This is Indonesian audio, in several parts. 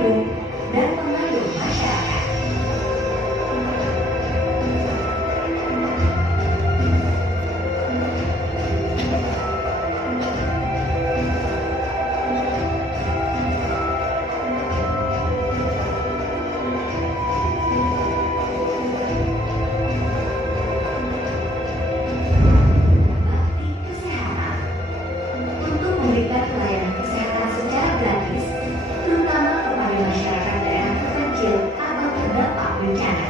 pelindung, dan pengayom masyarakat. Memberikan pelayanan kesehatan secara gratis, terutama kepada masyarakat daerah terpencil atau terdampak bencana.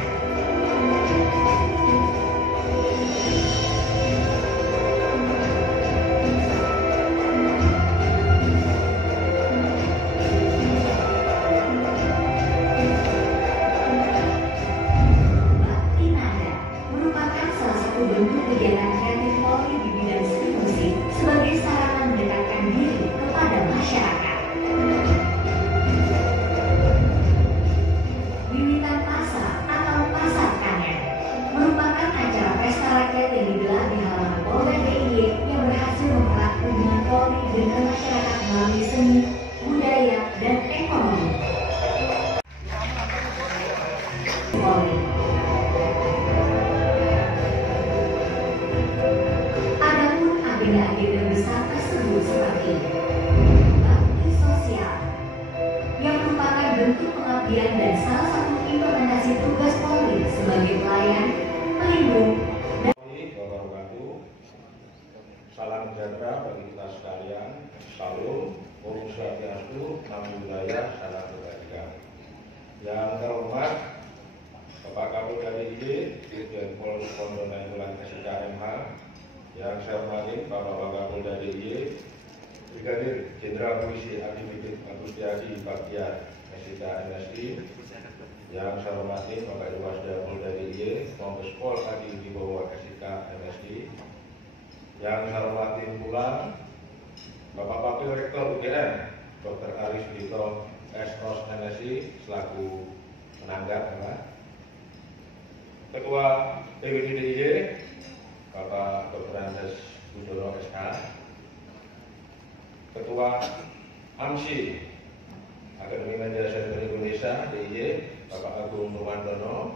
Bakti Nada merupakan salah satu bentuk kegiatan kreatif Polri di bidang seni musik sebagai sarana mendekatkan diri kepada masyarakat. Wiwitan Pasar atau Pasar Kangen merupakan acara pesta rakyat yang digelar di halaman Polda DIY yang berhasil mempererat hubungan Polri dengan masyarakat melalui seni, budaya, dan ekonomi. Polri. Adapun agenda-agenda besar tersebut seperti bakti sosial, yang merupakan bentuk pengabdian dan salah satu implementasi tugas Polri sebagai pelayan, pelindung, dan salam sejahtera bagi kita sekalian. Salam, Om Swastiastu, Namo Buddhaya, salam kebajikan. Yang terhormat Bapak Kapolda DIY, Dirjen Polri Pondok Nainggolan SIK MH, yang saya hormati Bapak Kapolda DIY, Brigadir Jenderal Polisi Aktivitas Agustiadi Baktiar SIK MSI, yang saya hormati Bapak Irwasda Polda DIY, Kombes Pol Adi Wibowo SIK MSI, yang saya hormati pula Bapak Wakil Rektor UGM, Dr. Aris Dito SOS MSI selaku penanggap, Ketua PWD DIY Bapak Dr. Andes Budoro SH, Ketua AMSI Akademi Media Center Indonesia DIY Bapak Agung Nurwandono,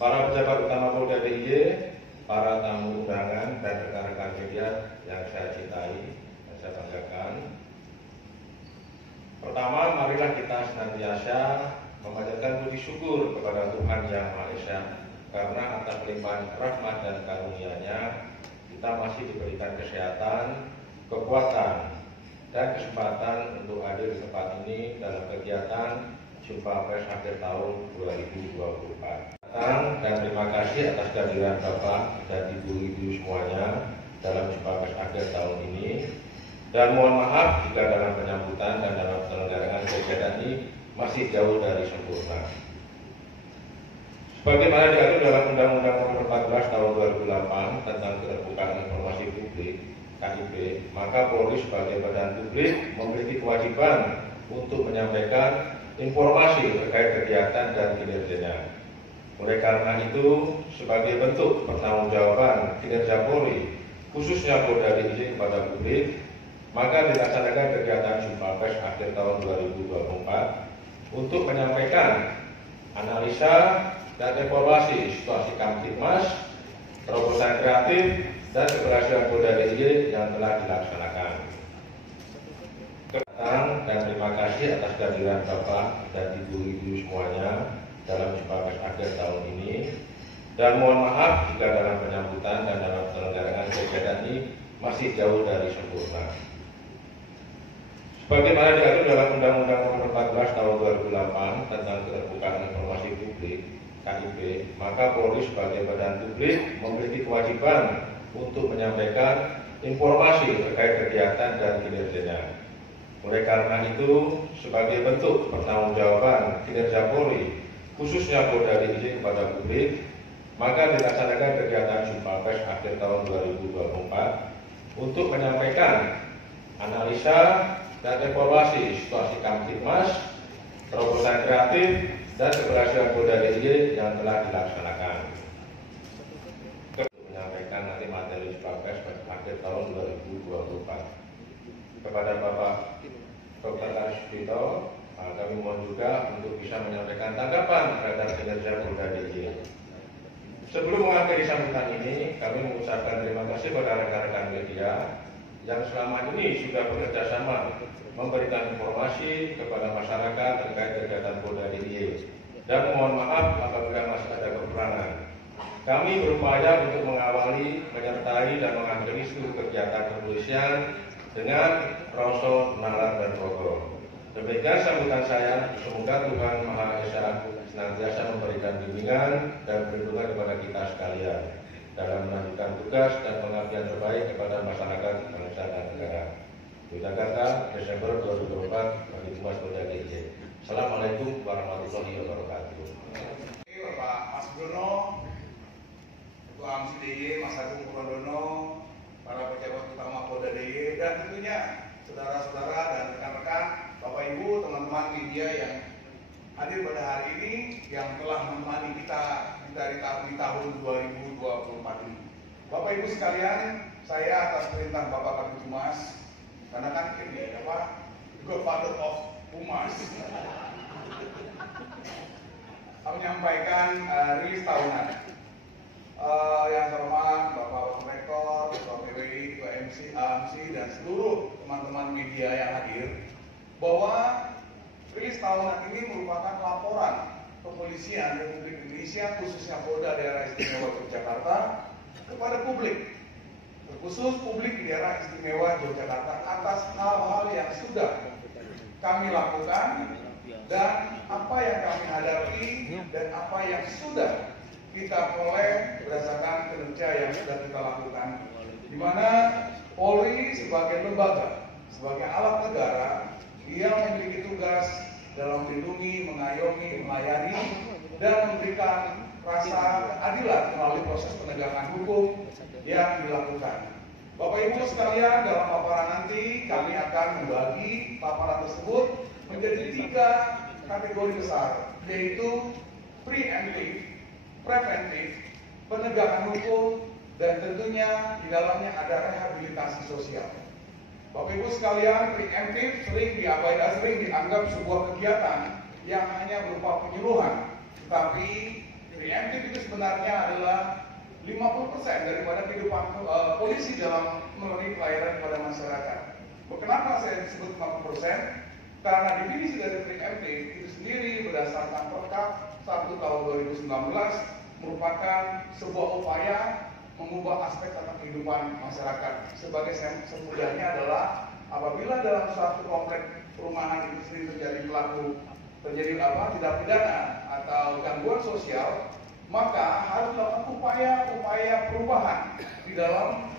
para pejabat utama Polda DIY, para tamu undangan dan rekan-rekan media yang saya cintai dan saya banggakan. Pertama, marilah kita senantiasa memanjatkan puji syukur kepada Tuhan Yang Maha Esa, karena atas limpahan rahmat dan karunia-Nya kita masih diberikan kesehatan, kekuatan, dan kesempatan untuk hadir di tempat ini dalam kegiatan Jumpa Pers akhir tahun 2024. Dan terima kasih atas kehadiran Bapak dan Ibu-Ibu semuanya dalam Jumpa Pers akhir tahun ini. Dan mohon maaf jika dalam penyambutan dan dalam penyelenggaraan kegiatan ini masih jauh dari sempurna. Sebagaimana diatur dalam Undang-Undang Nomor 14 Tahun 2008 tentang Keterbukaan Informasi Publik (KIP), maka Polri sebagai badan publik memiliki kewajiban untuk menyampaikan informasi terkait kegiatan dan kinerjanya. Oleh karena itu, sebagai bentuk pertanggungjawaban kinerja Polri, khususnya Polda DIY kepada publik, maka dilaksanakan kegiatan Jumpa Pers akhir tahun 2024 untuk menyampaikan analisa dan evaluasi situasi Kamtibmas, terobosan kreatif, dan keberhasilan Polda DIY yang telah dilaksanakan. Dan terima kasih atas kehadiran Bapak dan Ibu-Ibu semuanya dalam Jumpa Pers akhir tahun ini. Dan mohon maaf jika dalam penyambutan dan dalam penyelenggaraan kegiatan ini masih jauh dari sempurna. Sebagaimana diatur dalam Undang-Undang Nomor 14 Tahun 2008 tentang Keterbukaan Informasi Publik (KIP), maka Polri sebagai badan publik memiliki kewajiban untuk menyampaikan informasi terkait kegiatan dan kinerjanya. Oleh karena itu, sebagai bentuk pertanggungjawaban kinerja Polri, khususnya Polda DIY kepada publik, maka dilaksanakan kegiatan Jumpa Pers akhir tahun 2024 untuk menyampaikan analisa dan evaluasi situasi Kamtibmas, terobosan kreatif, dan keberhasilan Polda DIY yang telah dilaksanakan. Untuk menyampaikan nanti materi Jumpa Pers akhir tahun 2024 kepada Bapak Dr. Aris Dito Kami mohon juga untuk bisa menyampaikan tanggapan terhadap kinerja Polda DIY. Sebelum mengakhiri sambutan ini, kami mengucapkan terima kasih kepada rekan-rekan media yang selama ini sudah bekerja sama memberikan informasi kepada masyarakat terkait kegiatan Polda DIY. Dan mohon maaf apabila masih ada kekurangan. Kami berupaya untuk mengawali, menyertai, dan mengakhiri seluruh kegiatan kepolisian dengan rasa nalar dan rokok. Demikian sambutan saya. Semoga Tuhan Maha Esa senantiasa memberikan bimbingan dan perlindungan kepada kita sekalian dalam melanjutkan tugas dan pengabdian terbaik kepada masyarakat, bangsa, dan negara. Yogyakarta, Desember 2024, bagi Humas Polda DIY. Assalamualaikum warahmatullahi wabarakatuh. Bapak Mas Bruno, Ketua AMSI DIY, Mas Agung Purwodono, para pejabat utama Polda DIY, dan tentunya saudara-saudara dan rekan-rekan, Bapak Ibu, teman-teman media yang hadir pada hari ini, yang telah menemani kita di tahun 2024 ini. Bapak Ibu sekalian, saya atas perintah Bapak Kabid Humas, karena kan ini Godfather of Humas, menyampaikan rilis tahunan. Yang terhormat Bapak Rektor, Ketua PWI, Ketua AMSI, dan seluruh teman-teman media yang hadir, bahwa rilis tahunan ini merupakan laporan kepolisian Republik Indonesia, khususnya Polda Daerah Istimewa Yogyakarta, kepada publik, terkhusus publik di Daerah Istimewa Yogyakarta, atas hal-hal yang sudah kami lakukan dan apa yang kami hadapi dan apa yang sudah kita peroleh berdasarkan kinerja yang sudah kita lakukan, di mana Polri sebagai lembaga, sebagai alat negara, dia memiliki tugas dalam melindungi, mengayomi, melayani, dan memberikan rasa keadilan melalui proses penegakan hukum yang dilakukan. Bapak Ibu sekalian, dalam paparan nanti kami akan membagi paparan tersebut menjadi 3 kategori besar, yaitu preemptive, preventif, penegakan hukum, dan tentunya di dalamnya ada rehabilitasi sosial. Bapak Ibu sekalian, preemptif sering diabaikan, sering dianggap sebuah kegiatan yang hanya berupa penyuluhan, tetapi preemptif itu sebenarnya adalah 50% daripada kehidupan polisi dalam memberi pelayanan kepada masyarakat. Kenapa saya sebut 50%? Karena definisi dari preemptif itu sendiri berdasarkan Perkap 1 tahun 2019 merupakan sebuah upaya mengubah aspek tentang kehidupan masyarakat. Sebagai semudahnya adalah apabila dalam suatu komplek perumahan itu sendiri terjadi tindak pidana atau gangguan sosial, maka harus dilakukan upaya perubahan di dalam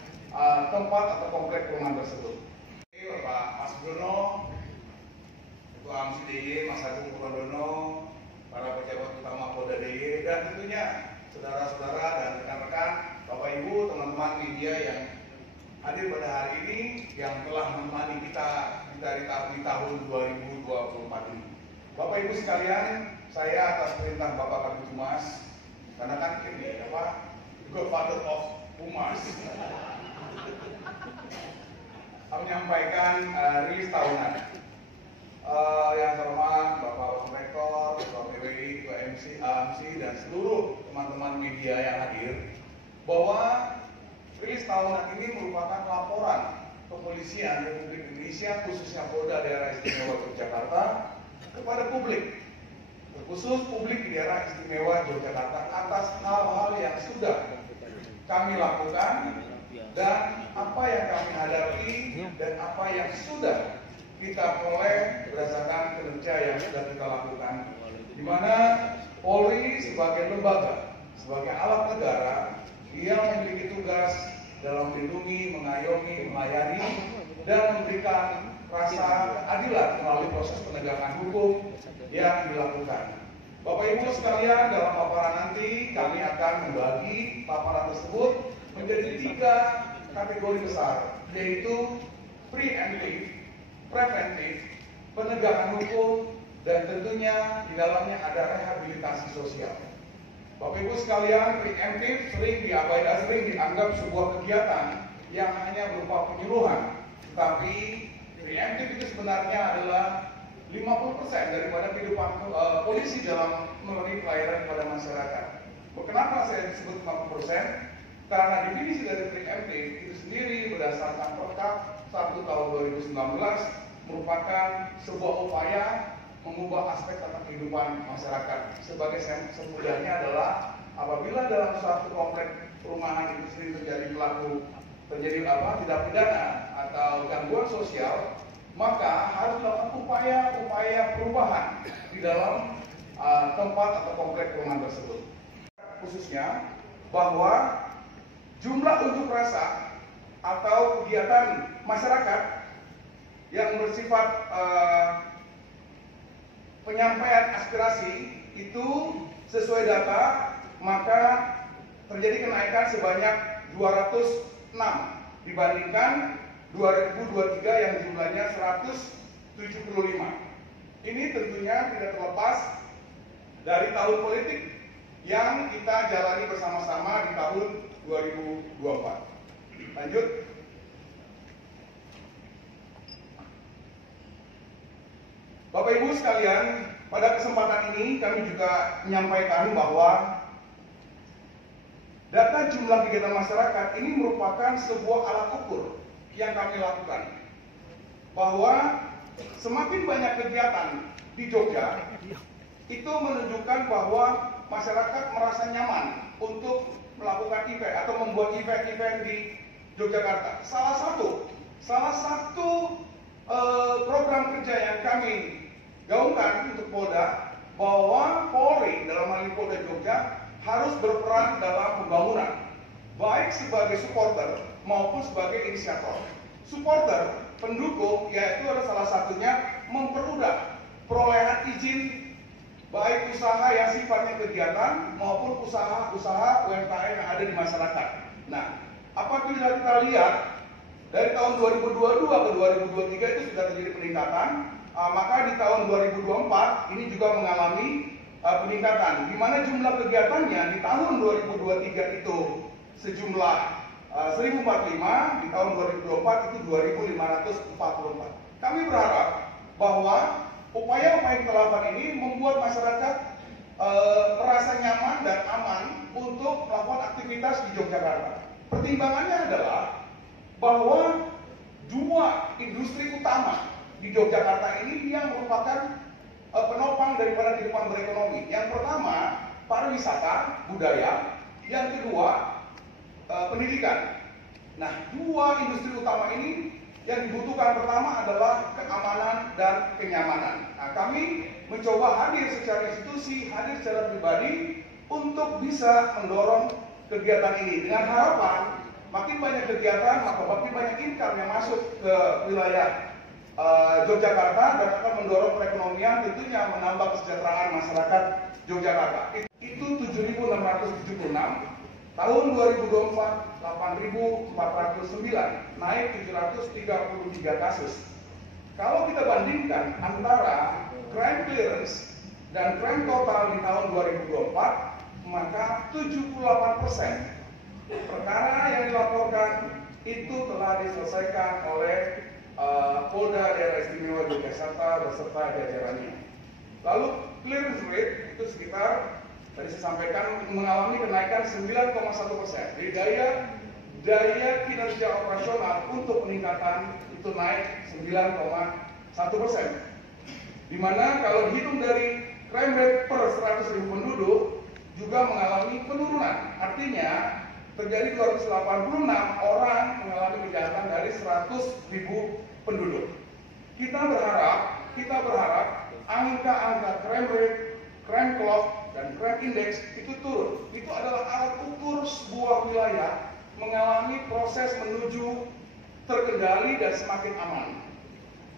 tempat atau komplek perumahan tersebut. Bapak Mas Bruno, Ketua AMSI DIY, Mas Agung Purwodono, para pejabat utama Polda DIY, dan tentunya saudara-saudara dan rekan-rekan, Bapak Ibu, teman-teman media yang hadir pada hari ini, yang telah menemani kita di tahun 2024 ini. Bapak Ibu sekalian, saya atas perintah Bapak Kabid Humas, karena kan ini Godfather of Humas, menyampaikan rilis tahunan. Yang terhormat Bapak Rektor, Ketua PWI, Ketua AMSI, dan seluruh teman-teman media yang hadir, bahwa rilis tahunan ini merupakan laporan kepolisian Republik Indonesia, khususnya Polda Daerah Istimewa Yogyakarta, kepada publik, terkhusus publik di Daerah Istimewa Yogyakarta, atas hal-hal yang sudah kami lakukan dan apa yang kami hadapi dan apa yang sudah kita peroleh berdasarkan kinerja yang sudah kita lakukan, di mana Polri sebagai lembaga, sebagai alat negara, dia memiliki tugas dalam melindungi, mengayomi, melayani, dan memberikan rasa keadilan melalui proses penegakan hukum yang dilakukan. Bapak Ibu sekalian, dalam paparan nanti kami akan membagi paparan tersebut menjadi 3 kategori besar, yaitu preemptive, preventif, penegakan hukum, dan tentunya di dalamnya ada rehabilitasi sosial. Bapak Ibu sekalian, preemptif sering diabaikan, sering dianggap sebuah kegiatan yang hanya berupa penyuluhan, tetapi preemptif itu sebenarnya adalah 50% daripada kehidupan polisi dalam memberi pelayanan kepada masyarakat. Kenapa saya sebut 50%? Karena definisi dari preemptif itu sendiri berdasarkan Perkap 1 tahun 2019 merupakan sebuah upaya mengubah aspek tata kehidupan masyarakat. Sebagai semudahnya adalah apabila dalam suatu kompleks perumahan itu sendiri terjadi tidak pidana atau gangguan sosial, maka harus dilakukan upaya perubahan di dalam tempat atau kompleks perumahan tersebut. Khususnya bahwa jumlah unjuk rasa atau kegiatan masyarakat yang bersifat penyampaian aspirasi itu sesuai data, maka terjadi kenaikan sebanyak 206 dibandingkan 2023 yang jumlahnya 175. Ini tentunya tidak terlepas dari tahun politik yang kita jalani bersama-sama di tahun 2024. Lanjut. Bapak Ibu sekalian, pada kesempatan ini kami juga menyampaikan bahwa data jumlah kegiatan masyarakat ini merupakan sebuah alat ukur yang kami lakukan. Bahwa semakin banyak kegiatan di Jogja, itu menunjukkan bahwa masyarakat merasa nyaman untuk melakukan event atau membuat event-event di Yogyakarta. Salah satu program kerja yang kami gaungkan untuk Polda, bahwa Polri dalam hal ini Polda Jogja harus berperan dalam pembangunan, baik sebagai supporter maupun sebagai inisiator. Supporter, pendukung, yaitu ada salah satunya mempermudah perolehan izin baik usaha yang sifatnya kegiatan maupun usaha-usaha UMKM yang ada di masyarakat. Nah, apabila kita lihat dari tahun 2022 ke 2023 itu sudah terjadi peningkatan, maka di tahun 2024 ini juga mengalami peningkatan, di mana jumlah kegiatannya di tahun 2023 itu sejumlah 1045, di tahun 2024 itu 2544. Kami berharap bahwa upaya-upaya yang kita lakukan ini membuat masyarakat merasa nyaman dan aman untuk melakukan aktivitas di Yogyakarta. Pertimbangannya adalah bahwa dua industri utama di Yogyakarta ini yang merupakan penopang daripada kehidupan berekonomi. Yang pertama, pariwisata, budaya. Yang kedua, pendidikan. Nah, dua industri utama ini yang dibutuhkan pertama adalah keamanan dan kenyamanan. Nah, kami mencoba hadir secara institusi, hadir secara pribadi untuk bisa mendorong kegiatan ini dengan harapan makin banyak kegiatan, maka makin banyak income yang masuk ke wilayah Yogyakarta dan akan mendorong perekonomian, tentunya menambah kesejahteraan masyarakat Yogyakarta. Itu 7.676. Tahun 2024, 8.409, naik 733 kasus. Kalau kita bandingkan antara crime clearance dan crime total di tahun 2024, maka 78% perkara yang dilaporkan itu telah diselesaikan oleh Polda Daerah Istimewa Yogyakarta beserta jajarannya. Lalu clearance rate itu sekitar, tadi saya sampaikan, mengalami kenaikan 9,1%. Jadi daya kinerja operasional untuk peningkatan itu naik 9,1%. Di mana kalau dihitung dari crime rate per 100.000 penduduk juga mengalami penurunan. Artinya terjadi 286 orang mengalami kejahatan dari 100.000 penduduk. Kita berharap angka-angka crime rate, crime clock, dan crime index itu turun. Itu adalah alat ukur sebuah wilayah mengalami proses menuju terkendali dan semakin aman.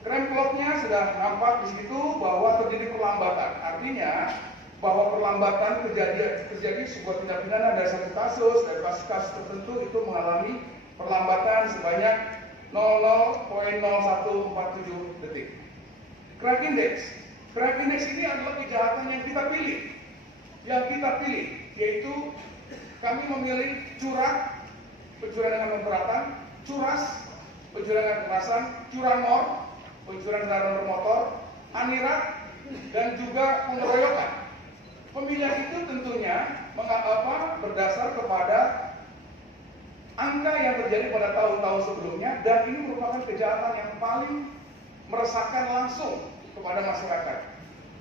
Crime clock-nya sudah nampak di situ bahwa terjadi perlambatan. Artinya bahwa perlambatan terjadi sebuah tindak pidana dari satu kasus, dari kasus tertentu itu mengalami perlambatan sebanyak 0,0147 detik. Crime index ini adalah kejahatan yang kita pilih. Yaitu kami memilih curang, pencurian dengan memperatan, curas, pencurian dengan kekerasan, curanmor, pencurian kendaraan bermotor, anirat, dan juga pengeroyokan. Pemilihan itu tentunya berdasar kepada angka yang terjadi pada tahun-tahun sebelumnya, dan ini merupakan kejahatan yang paling meresahkan langsung kepada masyarakat.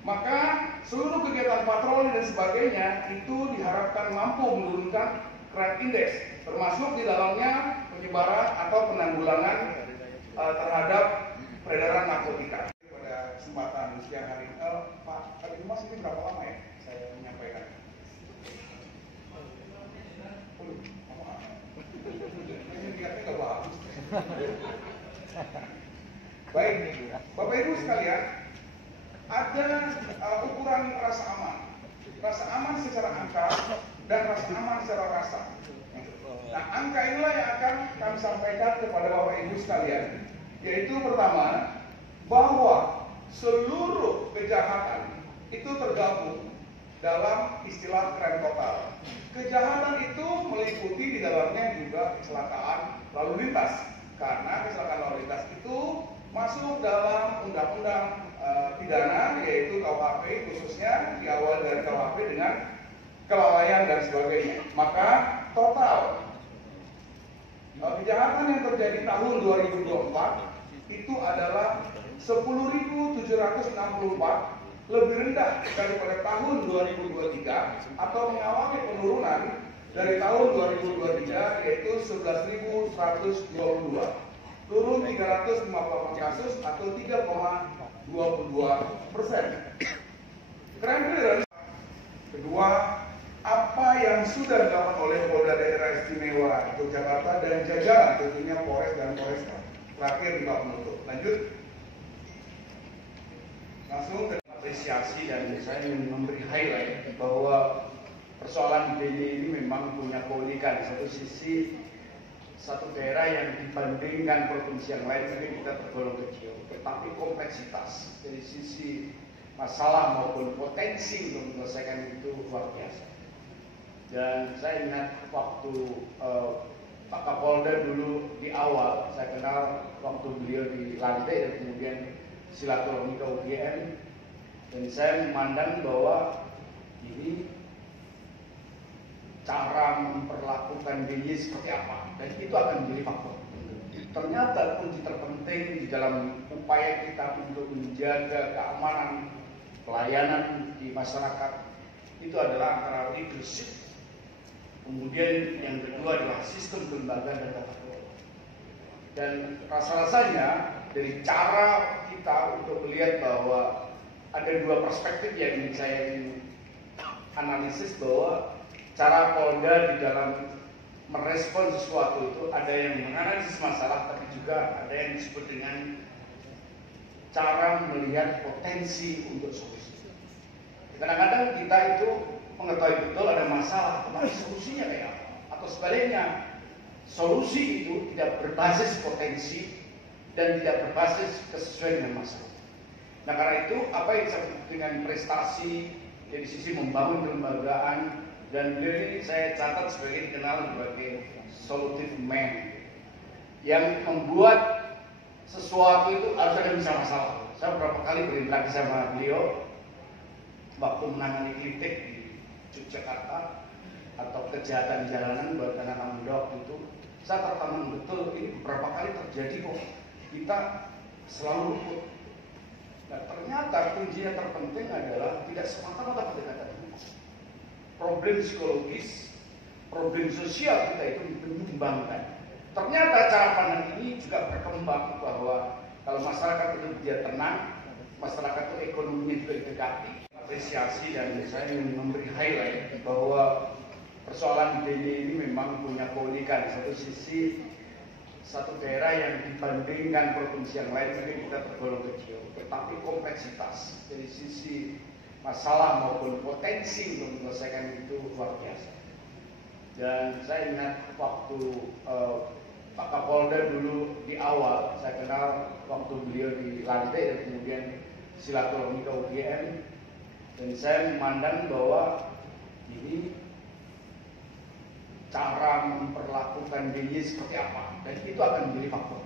Maka seluruh kegiatan patroli dan sebagainya itu diharapkan mampu menurunkan crime index, termasuk di dalamnya penyebaran atau penanggulangan terhadap peredaran narkotika. Pada kesempatan siang hari ini, Pak Kadif Humas, ini berapa lama ya saya menyampaikan? Ini niatnya nggak bagus. Baik, Bapak Ibu sekalian, ada ukuran rasa aman. Rasa aman secara angka dan rasa aman secara rasa. Nah, angka inilah yang akan kami sampaikan kepada Bapak Ibu sekalian, yaitu pertama, bahwa seluruh kejahatan itu tergabung dalam istilah crime total. Kejahatan itu meliputi di dalamnya juga kecelakaan lalu lintas, karena kecelakaan lalu lintas itu masuk dalam undang-undang pidana, yaitu KUHP, khususnya diawali dari KUHP dengan kelalaian dan sebagainya. Maka total kejahatan yang terjadi tahun 2024 itu adalah 10.764, lebih rendah daripada tahun 2023 atau mengalami penurunan dari tahun 2023, yaitu 11.122, turun 358 kasus atau 3,22%. Crime clearance kedua, apa yang sudah dilakukan oleh Polda Daerah Istimewa Yogyakarta dan jajaran, tentunya Polres dan Polresta. Terakhir di bab penutup. Lanjut. Langsung ke apresiasi, dan saya ingin memberi highlight bahwa persoalan DIY ini memang punya keunikan. Di satu sisi, satu daerah yang dibandingkan provinsi yang lain mungkin kita tergolong kecil, tetapi kompleksitas dari sisi masalah maupun potensi untuk menyelesaikan itu luar biasa. Dan saya ingat waktu Pak Kapolda dulu di awal, saya kenal waktu beliau di lantai dan kemudian silaturahmi ke UGM, dan saya memandang bahwa ini cara memperlakukan DIY seperti apa, dan itu akan menjadi faktor. Ternyata kunci terpenting di dalam upaya kita untuk menjaga keamanan pelayanan di masyarakat itu adalah antara leadership, kemudian yang kedua adalah sistem kelembagaan dan tata kelola. Dan rasa-rasanya dari cara kita untuk melihat bahwa ada dua perspektif yang ingin saya analisis, bahwa cara Polda di dalam merespon sesuatu itu ada yang menganalisis masalah, tapi juga ada yang disebut dengan cara melihat potensi untuk solusi. Kadang-kadang kita itu mengetahui betul ada masalah, tetapi solusinya kayak apa? Atau sebaliknya, solusi itu tidak berbasis potensi dan tidak berbasis kesesuaian dengan masalah. Nah, karena itu apa yang disebut dengan prestasi dari sisi membangun kelembagaan, dan beliau ini saya catat sebagai dikenal sebagai solutive man, yang membuat sesuatu itu harus ada bisa masalah. Saya beberapa kali berinteraksi sama beliau waktu menangani kritik di Yogyakarta atau kejahatan di jalanan buat anak muda waktu itu. Saya tertanam betul, ini beberapa kali terjadi kok, kita selalu luput. Nah, ternyata kuncinya terpenting adalah tidak semata-mata pendekatan hukum. Problem psikologis, problem sosial kita itu menyumbangkan. Ternyata cara pandang ini juga berkembang bahwa kalau masyarakat itu dia tenang, masyarakat itu ekonominya juga didekati. Apresiasi, dan saya ingin memberi highlight bahwa persoalan DIY ini memang punya keunikan. Di satu sisi, satu daerah yang dibandingkan provinsi yang lain mungkin kita tergolong kecil, tetapi kompleksitas dari sisi masalah maupun potensi untuk menyelesaikan itu luar biasa. Dan saya ingat waktu Pak Kapolda dulu di awal, saya kenal waktu beliau di lantai dan kemudian silaturahmi ke UGM, dan saya memandang bahwa ini cara memperlakukan DIY seperti apa, dan itu akan menjadi faktor.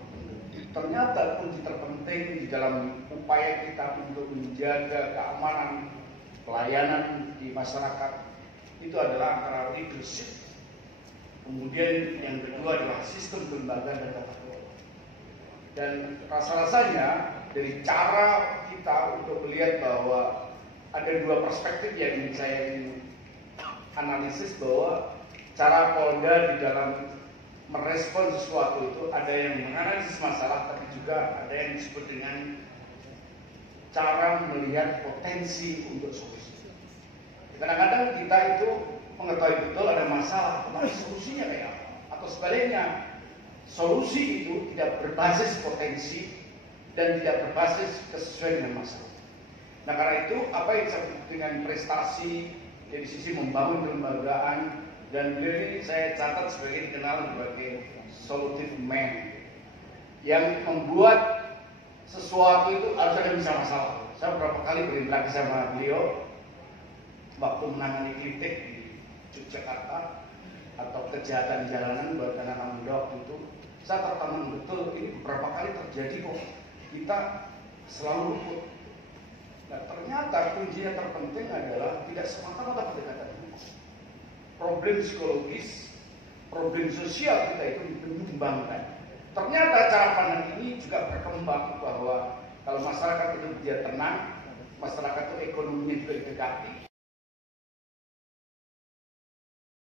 ternyata kunci terpenting di dalam upaya kita untuk menjaga keamanan pelayanan di masyarakat itu adalah antara leadership, kemudian yang kedua adalah sistem kelembagaan dan tata kelola. Dan rasa-rasanya dari cara kita untuk melihat bahwa ada dua perspektif yang ingin saya analisis, bahwa cara Polda di dalam merespon sesuatu itu ada yang menganalisis masalah, tapi juga ada yang disebut dengan cara melihat potensi untuk solusi. Kadang-kadang kita itu mengetahui betul ada masalah, tetapi solusinya kayak apa? Atau sebaliknya, solusi itu tidak berbasis potensi dan tidak berbasis kesesuaian dengan masalah. Nah, karena itu apa yang disebut dengan prestasi dari sisi membangun kelembagaan, dan beliau ini saya catat sebagai dikenal sebagai solutive man yang membuat sesuatu itu harus ada bisa masalah. Saya beberapa kali berinteraksi sama beliau waktu menangani kritik di Yogyakarta atau kejahatan jalanan buat anak muda waktu itu. Saya tertanam betul ini beberapa kali terjadi kok, kita selalu luput. Nah, ternyata kuncinya terpenting adalah tidak semata-mata pendekatan hukum. Problem psikologis, problem sosial kita itu menyumbangkan. Ternyata cara pandang ini juga berkembang bahwa kalau masyarakat itu dia tenang, masyarakat itu ekonominya juga didekati,